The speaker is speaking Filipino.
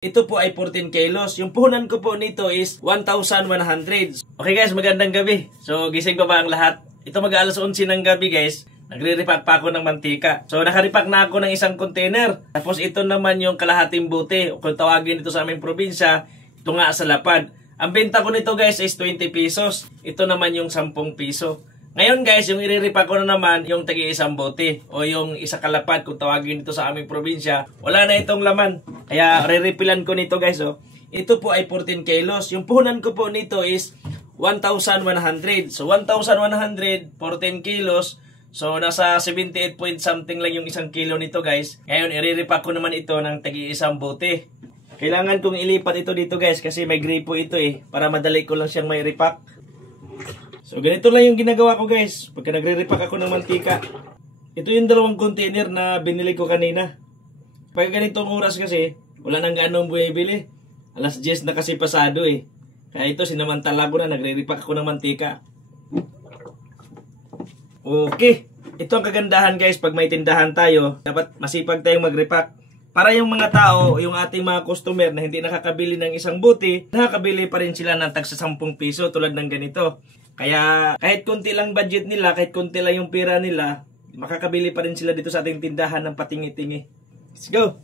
Ito po ay 14 kilos. Yung puhunan ko po nito is 1,100. Okay guys, magandang gabi. So gising pa ba ang lahat? Ito mag-alas 11 ng gabi guys. Nagre-repack pa ako ng mantika. So naka-repack na ako ng isang container. Tapos ito naman yung kalahating bote. O kung tawagin ito sa aming probinsya, ito nga sa lapad. Ang benta ko nito guys is 20 pesos. Ito naman yung 10 piso. Ngayon guys, yung i-repack ko na naman yung tagi-isang bote o yung isa kalapad kung tawagin ito sa aming probinsya. Wala na itong laman. Kaya re-refilan ko nito guys. Oh. Ito po ay 14 kilos. Yung puhunan ko po nito is 1,100. So 1,100, 14 kilos. So nasa 78 point something lang yung isang kilo nito guys. Ngayon i-repack ko naman ito ng tagi-isang bote. Kailangan kong ilipat ito dito guys kasi may gripo ito eh. Para madali ko lang siyang may repack. So ganito lang yung ginagawa ko guys. Pagka nagre-repack ako ng mantika. Ito yung dalawang container na binili ko kanina. Pag ganitong oras kasi, wala nang ganong bumibili. Alas 10 na kasi pasado eh. Kaya ito sinamantala ko na nagre-repack ako ng mantika. Okay. Ito ang kagandahan guys pag may tindahan tayo. Dapat masipag tayong mag-repack. Para yung mga tao, yung ating mga customer na hindi nakakabili ng isang buti, nakakabili pa rin sila ng tagsa 10 piso tulad ng ganito. Kaya kahit konti lang budget nila, kahit konti lang yung pera nila, makakabili pa rin sila dito sa ating tindahan ng patingi-tingi. Let's go!